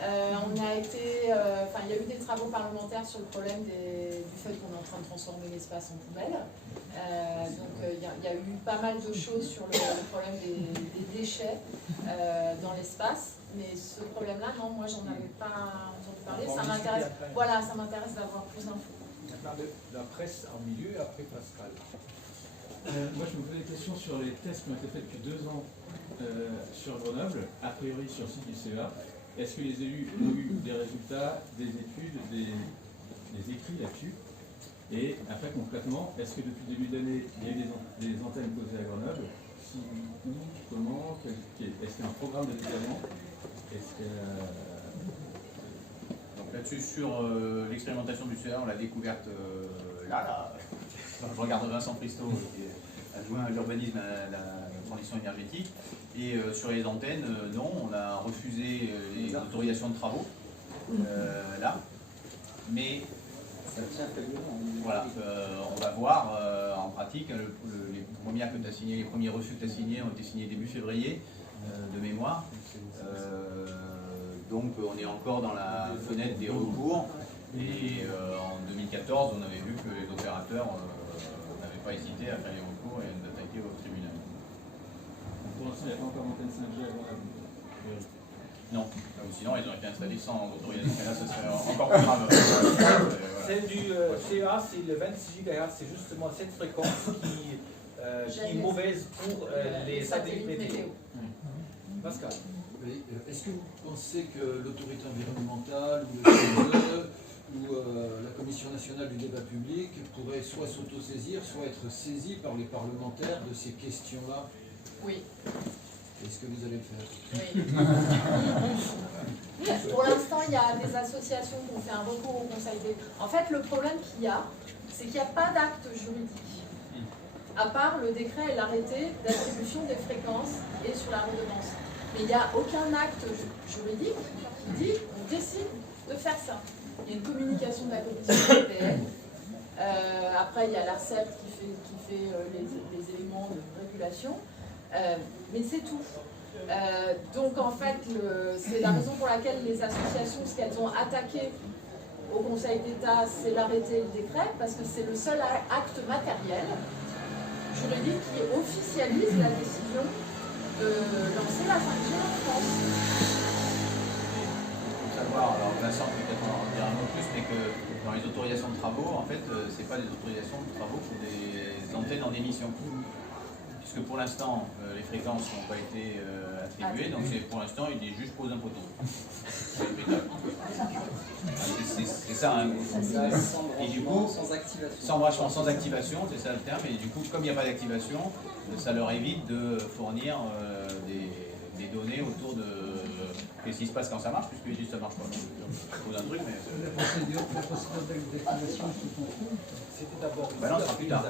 On a été, il y a eu des travaux parlementaires sur le problème du fait qu'on est en train de transformer l'espace en poubelle. Donc il y a eu pas mal de choses sur le problème des déchets dans l'espace. Mais ce problème-là, non, moi j'en avais pas entendu parler. Ça m'intéresse. Voilà, ça m'intéresse d'avoir plus d'infos. La presse en milieu, après Pascal. Moi, je me posais des questions sur les tests qui ont été faits depuis 2 ans sur Grenoble, a priori sur le site du CEA. Est-ce que les élus ont eu des résultats, des études, des écrits là-dessus? Et après, concrètement, est-ce que depuis le début d'année, il y a eu des antennes posées à Grenoble? Si, où, comment, est-ce qu'il y a un programme de déploiement? Donc là-dessus, sur l'expérimentation du CEA, on l'a découverte là. Je regarde Vincent Pristo, qui est adjoint à l'urbanisme, à la transition énergétique. Et sur les antennes, non, on a refusé les autorisations de travaux, là. Mais voilà, on va voir en pratique, les premiers refus que tu as signés ont été signés début février, de mémoire. Donc on est encore dans la fenêtre des recours. Et en 2014, on avait vu que les opérateurs n'avaient pas hésité à faire les recours et d'attaquer au tribunal. Pour l'instant, il n'y a pas encore d'antenne 5G à Grenoble. Non, sinon ils auraient été installés sans autorisation. Là, ce serait encore plus grave. Celle du CEA, c'est le 26 GHz, c'est justement cette fréquence qui est mauvaise pour les satellites météo. Pascal. Est-ce que vous pensez que l'autorité environnementale ou le CNE ou la Commission nationale du débat public pourrait soit s'autosaisir, soit être saisie par les parlementaires de ces questions-là? Oui. Est-ce que vous allez le faire? Oui. Pour l'instant, il y a des associations qui ont fait un recours au Conseil d'État. En fait, le problème qu'il y a, c'est qu'il n'y a pas d'acte juridique. à part le décret et l'arrêté d'attribution des fréquences et sur la redevance. Mais il n'y a aucun acte juridique qui dit qu'on décide de faire ça. Il y a une communication de la Commission européenne. Après, il y a l'ARCEP qui fait les éléments de régulation. Mais c'est tout. Donc en fait, c'est la raison pour laquelle les associations, ce qu'elles ont attaqué au Conseil d'État, c'est l'arrêté et le décret, parce que c'est le seul acte matériel juridique qui officialise la décision de lancer la 5G en France. Il faut savoir, alors Vincent peut-être en dire un mot plus, mais que dans les autorisations de travaux, en fait, ce n'est pas des autorisations de travaux pour des antennes en émission. Puisque pour l'instant, les fréquences n'ont pas été attribuées, donc pour l'instant, il est juste pose un poteau. C'est ça, hein. Et du coup, sans branchement, sans activation, c'est ça le terme, et du coup, comme il n'y a pas d'activation, ça leur évite de fournir des données autour de qu'est-ce qui se passe quand ça marche, puisque juste ça marche pas. Je pose un truc, mais... La procédure d'activation, c'était d'abord... Ben non, ça sera plus tard.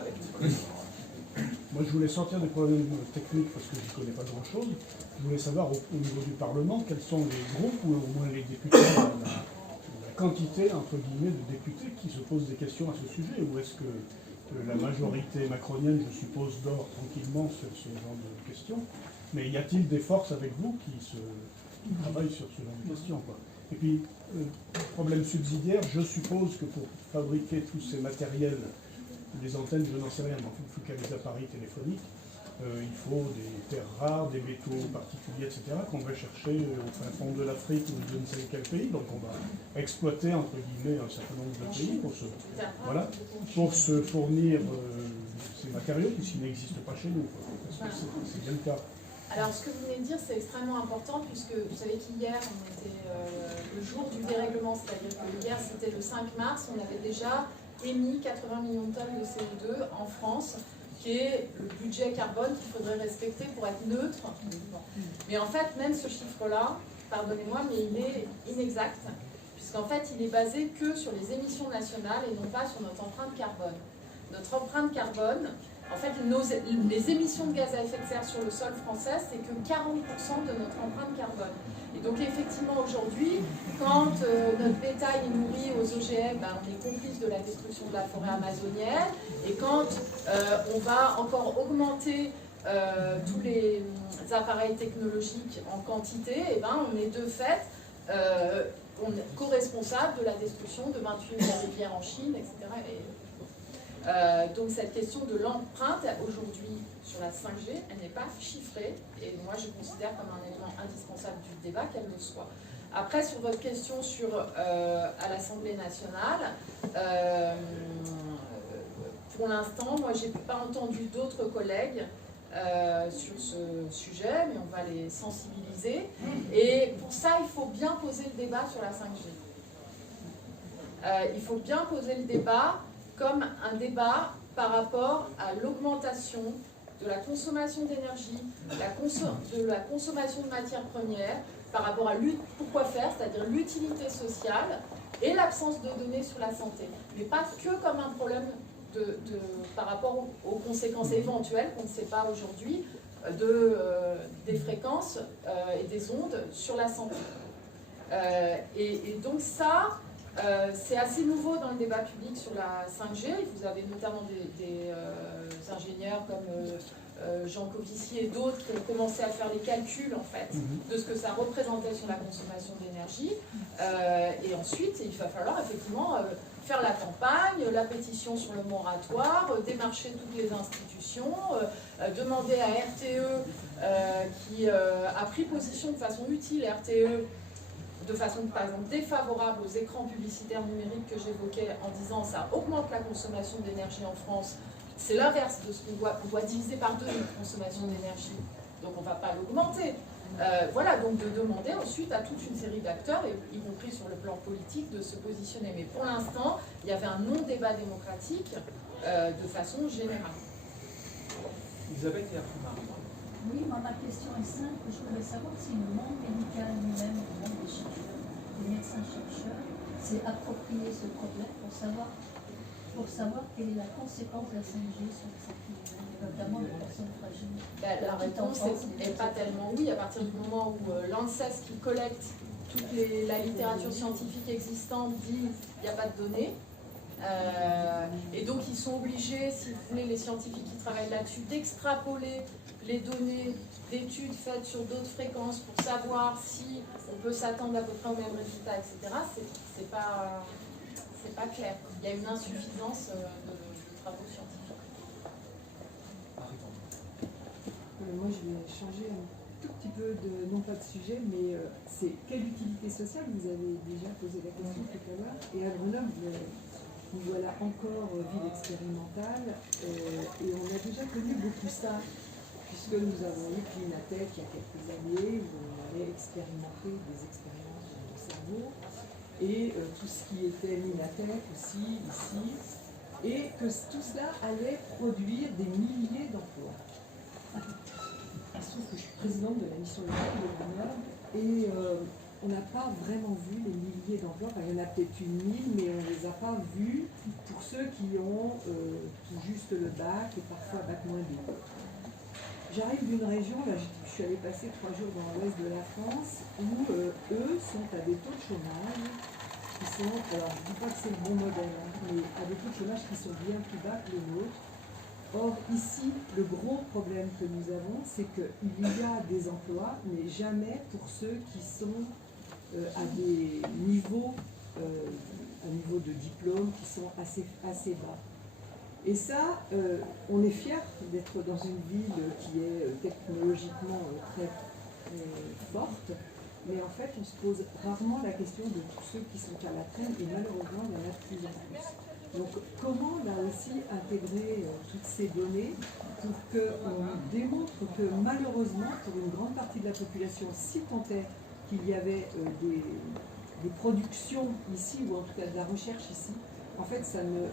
Moi, je voulais sortir des problèmes techniques parce que je ne connais pas grand-chose. Je voulais savoir au niveau du Parlement quels sont les groupes ou au moins les députés, la quantité, entre guillemets, de députés qui se posent des questions à ce sujet. Ou est-ce que la majorité macronienne, je suppose, dort tranquillement sur ce genre de questions? Mais y a-t-il des forces avec vous qui travaillent sur ce genre de questions, quoi? Et puis, problème subsidiaire, je suppose que pour fabriquer tous ces matériels, les antennes, je n'en sais rien, mais en tout cas les appareils téléphoniques, il faut des terres rares, des métaux particuliers, etc., qu'on va chercher au fin fond de l'Afrique ou de je ne sais quel pays. Donc on va exploiter, entre guillemets, un certain nombre de pays pour se fournir ces matériaux, puisqu'ils n'existent pas chez nous. C'est bien le cas. Alors, ce que vous venez de dire, c'est extrêmement important, puisque vous savez qu'hier, on était le jour du dérèglement, c'est-à-dire que hier, c'était le 5 mars, on avait déjà émis 80 millions de tonnes de CO2 en France, qui est le budget carbone qu'il faudrait respecter pour être neutre. Mais en fait, même ce chiffre-là, pardonnez-moi, mais il est inexact, puisqu'en fait, il est basé que sur les émissions nationales et non pas sur notre empreinte carbone. Notre empreinte carbone, en fait, les émissions de gaz à effet de serre sur le sol français, c'est que 40% de notre empreinte carbone. Et donc effectivement aujourd'hui, quand notre bétail est nourri aux OGM, on est complice de la destruction de la forêt amazonienne. Et quand on va encore augmenter tous les appareils technologiques en quantité, on est de fait co-responsable de la destruction de 28 000 rivières en Chine, etc. Donc cette question de l'empreinte aujourd'hui sur la 5G, elle n'est pas chiffrée et moi je considère comme un élément indispensable du débat qu'elle le soit. Après sur votre question à l'Assemblée nationale, pour l'instant moi j'ai pas entendu d'autres collègues sur ce sujet, mais on va les sensibiliser et pour ça il faut bien poser le débat sur la 5G. Il faut bien poser le débat comme un débat par rapport à l'augmentation de la consommation d'énergie, de la consommation de matières premières, par rapport à pourquoi faire, c'est-à-dire l'utilité sociale et l'absence de données sur la santé. Mais pas que comme un problème par rapport aux conséquences éventuelles qu'on ne sait pas aujourd'hui des fréquences et des ondes sur la santé. Et donc ça, c'est assez nouveau dans le débat public sur la 5G. Vous avez notamment des ingénieurs comme Jean Covici et d'autres qui ont commencé à faire les calculs en fait, de ce que ça représentait sur la consommation d'énergie. Et ensuite, il va falloir effectivement faire la campagne, la pétition sur le moratoire, démarcher toutes les institutions, demander à RTE qui a pris position de façon utile, RTE, de façon par exemple défavorable aux écrans publicitaires numériques que j'évoquais en disant ça augmente la consommation d'énergie en France. C'est l'inverse de ce qu'on doit diviser par 2 notre consommation d'énergie. Donc on ne va pas l'augmenter. Voilà, donc de demander ensuite à toute une série d'acteurs, y compris sur le plan politique, de se positionner. Mais pour l'instant, il y avait un non-débat démocratique de façon générale. Elisabeth et après Marie. Oui, ma question est simple. Je voudrais savoir si le monde médical lui-même, le monde des chercheurs, des médecins-chercheurs, s'est approprié ce problème pour savoir pour savoir quelle est la conséquence de la 5G sur certaines, notamment les personnes fragiles. La réponse n'est pas tellement oui, à partir du moment où l'ANSES qui collecte toute la littérature scientifique existante dit qu'il n'y a pas de données. Et donc ils sont obligés, si vous voulez, les scientifiques qui travaillent là-dessus, d'extrapoler les données d'études faites sur d'autres fréquences pour savoir si on peut s'attendre à peu près aux mêmes résultats, etc. C'est pas clair. Il y a une insuffisance de travaux scientifiques. Moi, je vais changer un tout petit peu non pas de sujet, mais c'est quelle utilité sociale? Vous avez déjà posé la question tout à l'heure. Et à Grenoble, nous voilà encore ville expérimentale, et on a déjà connu beaucoup ça, puisque nous avons eu Clinatech il y a quelques années, où on allait expérimenter des expériences dans le cerveau, et tout ce qui était Minatech aussi, ici, et que tout cela allait produire des milliers d'emplois. Il se trouve que je suis présidente de la mission locale de Grenoble, et on n'a pas vraiment vu les milliers d'emplois. Enfin, il y en a peut-être 1000, mais on ne les a pas vus pour ceux qui ont tout juste le bac et parfois bac moins 2. J'arrive d'une région, là je suis allée passer 3 jours dans l'ouest de la France, où eux sont à des taux de chômage qui sont, alors je ne dis pas que c'est le bon modèle, hein, mais à des taux de chômage qui sont bien plus bas que les nôtres. Or, ici, le gros problème que nous avons, c'est qu'il y a des emplois, mais jamais pour ceux qui sont à des niveaux, un niveau de diplôme qui sont assez bas. Et ça, on est fiers d'être dans une ville qui est technologiquement très forte, mais en fait, on se pose rarement la question de tous ceux qui sont à la traîne, et malheureusement, il y en a de plus en plus. Donc, comment là aussi intégrer toutes ces données pour qu'on démontre que malheureusement, pour une grande partie de la population, si tant est qu'il y avait des productions ici, ou en tout cas de la recherche ici, en fait, ça ne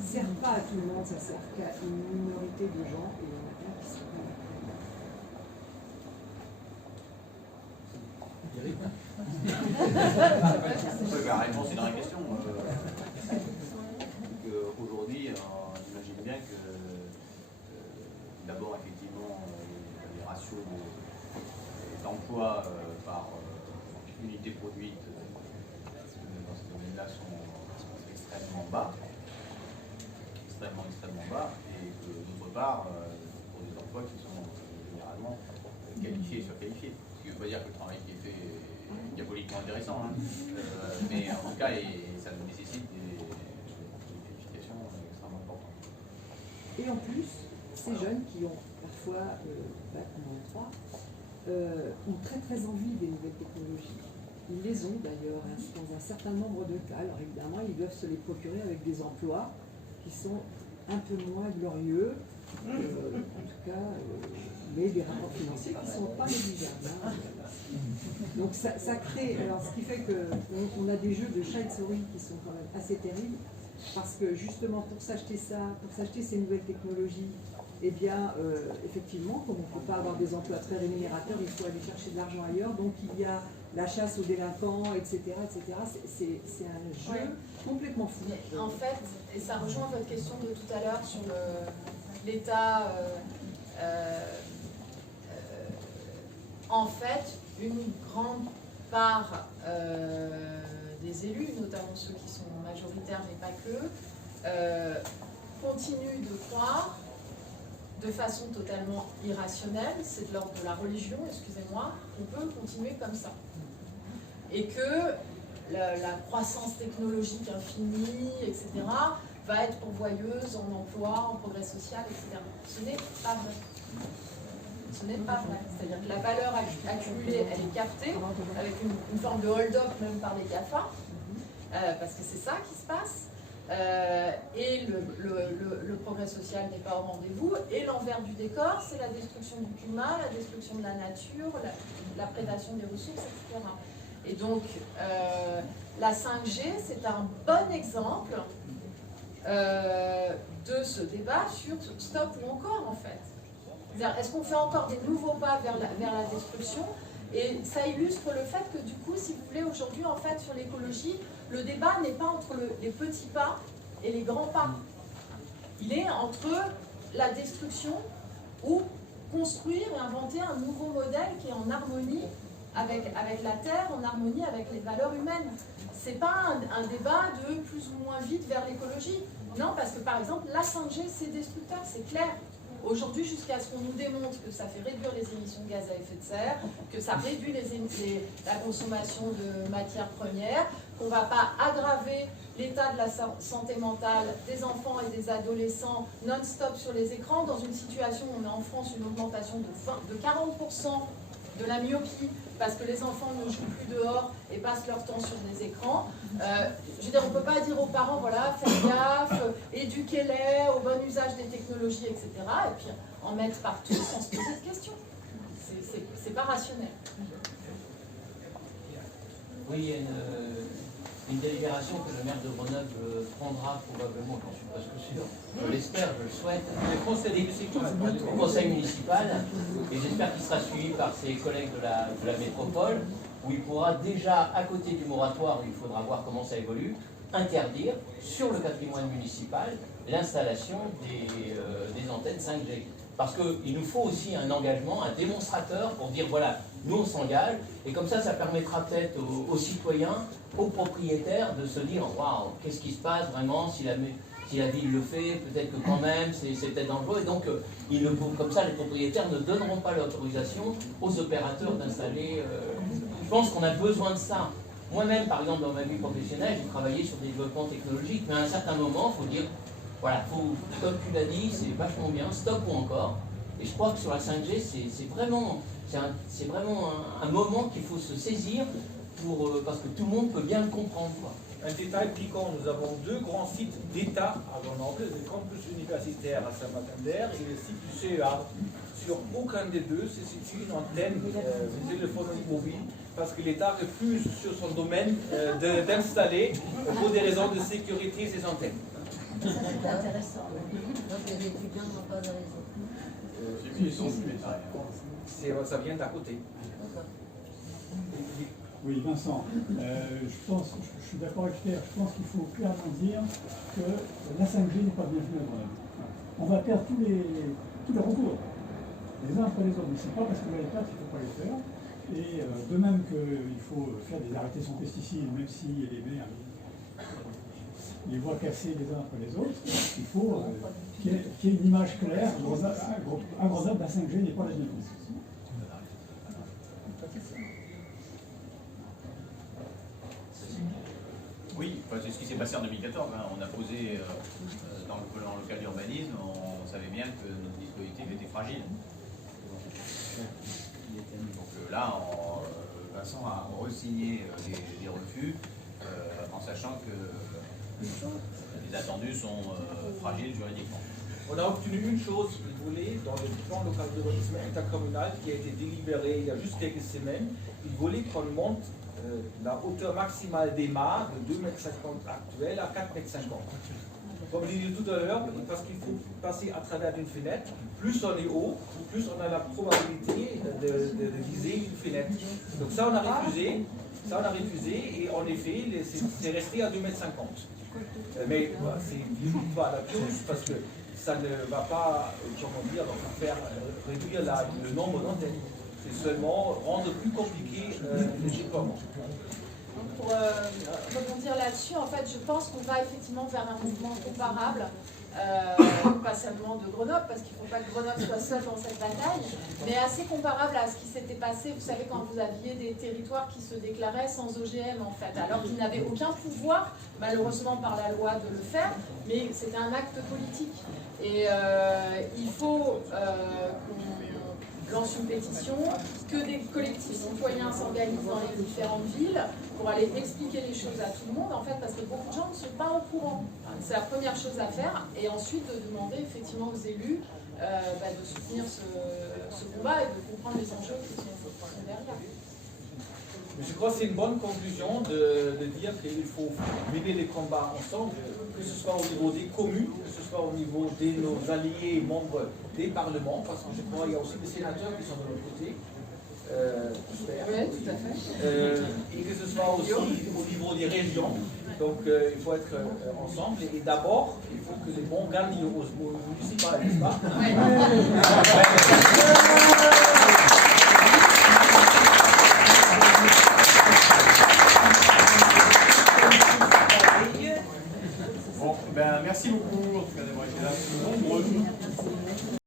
sert pas à tout le monde, ça sert qu'à une minorité de gens, et il y en a plein qui sont pas là. La réponse est dans la question. Aujourd'hui, on imagine bien que d'abord, effectivement, les ratios d'emploi par unité produite dans ce domaine-là sont extrêmement bas, et que d'autre part, pour des emplois qui sont généralement qualifiés et surqualifiés. Ce qui ne veut pas dire que le travail qui est fait est diaboliquement intéressant, hein. Mais en tout cas, ça nécessite des qualifications extrêmement importantes. Et en plus, ces jeunes qui ont parfois bac -3 ont très très envie des nouvelles technologies. Ils les ont d'ailleurs dans un certain nombre de cas. Alors évidemment, ils doivent se les procurer avec des emplois qui sont un peu moins glorieux, en tout cas, mais des rapports financiers qui ne sont pas négligeables. Hein. Donc ça crée, alors ce qui fait qu'on a des jeux de chat et de souris qui sont quand même assez terribles, parce que justement pour s'acheter ça, pour s'acheter ces nouvelles technologies, eh bien effectivement, comme on ne peut pas avoir des emplois très rémunérateurs, il faut aller chercher de l'argent ailleurs, donc il y a la chasse aux délinquants, etc. C'est un jeu complètement fou. Mais en fait, et ça rejoint votre question de tout à l'heure sur l'État, en fait, une grande part des élus, notamment ceux qui sont majoritaires, mais pas que, continuent de croire de façon totalement irrationnelle, c'est de l'ordre de la religion, excusez-moi, qu'on peut continuer comme ça. Et que la croissance technologique infinie, etc., va être pourvoyeuse en emploi, en progrès social, etc. Ce n'est pas vrai. Ce n'est pas vrai. C'est-à-dire que la valeur accumulée, elle est captée, avec une forme de hold-up même par les GAFA, parce que c'est ça qui se passe. Et le progrès social n'est pas au rendez-vous, et l'envers du décor, c'est la destruction du climat, la destruction de la nature, la prédation des ressources, etc. Et donc, la 5G, c'est un bon exemple de ce débat sur stop ou encore, en fait. Est-ce qu'on fait encore des nouveaux pas vers la destruction? Et ça illustre le fait que du coup, si vous voulez, aujourd'hui, en fait, sur l'écologie, le débat n'est pas entre les petits pas et les grands pas. Il est entre la destruction ou construire et inventer un nouveau modèle qui est en harmonie avec la Terre, en harmonie avec les valeurs humaines. C'est pas un débat de plus ou moins vite vers l'écologie. Non, parce que par exemple, la 5G, c'est destructeur, c'est clair. Aujourd'hui, jusqu'à ce qu'on nous démontre que ça fait réduire les émissions de gaz à effet de serre, que ça réduit la consommation de matières premières, qu'on ne va pas aggraver l'état de la santé mentale des enfants et des adolescents non-stop sur les écrans, dans une situation où on a en France une augmentation de 40% de la myopie, parce que les enfants ne jouent plus dehors et passent leur temps sur des écrans. Je veux dire, on ne peut pas dire aux parents, voilà, faites gaffe, éduquez-les au bon usage des technologies, etc. Et puis en mettre partout sans se poser de questions. C'est pas rationnel. Oui, il y a une délibération que le maire de Grenoble prendra probablement, j'en suis presque sûr, je l'espère, je le souhaite, au conseil municipal, et j'espère qu'il sera suivi par ses collègues de la métropole, où il pourra déjà, à côté du moratoire, il faudra voir comment ça évolue, interdire sur le patrimoine municipal l'installation des antennes 5G. Parce qu'il nous faut aussi un engagement, un démonstrateur pour dire voilà, nous on s'engage, et comme ça, ça permettra peut-être aux citoyens, aux propriétaires de se dire waouh, qu'est-ce qui se passe vraiment si la ville le fait, peut-être que quand même c'est peut-être dangereux, et donc comme ça les propriétaires ne donneront pas l'autorisation aux opérateurs d'installer. Je pense qu'on a besoin de ça. Moi-même, par exemple, dans ma vie professionnelle, j'ai travaillé sur des développements technologiques, mais à un certain moment, il faut dire voilà, comme tu l'as dit, c'est vachement bien, stop ou encore. Et je crois que sur la 5G, c'est vraiment un moment qu'il faut se saisir parce que tout le monde peut bien le comprendre, quoi. Un détail piquant, nous avons 2 grands sites d'État à Grenoble, le campus universitaire à Saint-Martin-d'Air et le site du CEA. Sur aucun des deux se situe une antenne de téléphone mobile parce que l'État refuse sur son domaine d'installer pour des raisons de sécurité ces antennes. C'est intéressant. Donc les étudiants n'ont pas de raison. Ça vient d'à côté. Oui, Vincent, je suis d'accord avec Pierre, je pense qu'il faut clairement dire que la 5G n'est pas bienvenue à Grenoble. On va perdre tous les recours, les uns après les autres, mais ce n'est pas parce qu'on va les perdre qu'il ne faut pas les faire. Et de même qu'il faut faire des arrêtés sans pesticides, même si les maires les voient casser les uns après les autres, il faut qu'il y ait une image claire. À Grenoble, la 5G n'est pas la bienvenue. Oui, c'est ce qui s'est passé en 2014. Hein. On a posé, dans le plan local d'urbanisme, on savait bien que notre dispositif était fragile. Donc là, Vincent a re-signé des refus en sachant que les attendus sont fragiles juridiquement. On a obtenu une chose, il voulait, dans le plan local d'urbanisme intercommunal qui a été délibéré il y a juste quelques semaines, il voulait qu'on monte la hauteur maximale des mâts de 2,50 m actuels à 4,50 m. Comme je l'ai dit tout à l'heure, parce qu'il faut passer à travers une fenêtre, plus on est haut, plus on a la probabilité de viser une fenêtre. Donc ça on a refusé, et en effet, c'est resté à 2,50 m. Mais c'est pas la chose parce que ça ne va pas, comment dire, faire réduire le nombre d'antennes. C'est seulement rendre plus compliqué les déploiements. Pour rebondir là-dessus, en fait, je pense qu'on va effectivement vers un mouvement comparable, pas seulement de Grenoble, parce qu'il ne faut pas que Grenoble soit seul dans cette bataille, mais assez comparable à ce qui s'était passé, vous savez, quand vous aviez des territoires qui se déclaraient sans OGM, en fait, alors qu'ils n'avaient aucun pouvoir, malheureusement par la loi, de le faire, mais c'était un acte politique. Et il faut qu'on lance une pétition, que des collectifs citoyens s'organisent dans les différentes villes pour aller expliquer les choses à tout le monde, en fait, parce que beaucoup de gens ne sont pas au courant. C'est la première chose à faire, et ensuite de demander effectivement aux élus de soutenir ce combat et de comprendre les enjeux qui sont derrière. Je crois que c'est une bonne conclusion de dire qu'il faut mener les combats ensemble, que ce soit au niveau des communes, que ce soit au niveau de nos alliés membres des parlements, parce que je crois qu'il y a aussi des sénateurs qui sont de l'autre côté, j'espère. Oui, tout à fait. Et que ce soit aussi au niveau des régions. Donc il faut être ensemble. Et d'abord, il faut que les bons gagnent aux municipales, n'est-ce pas?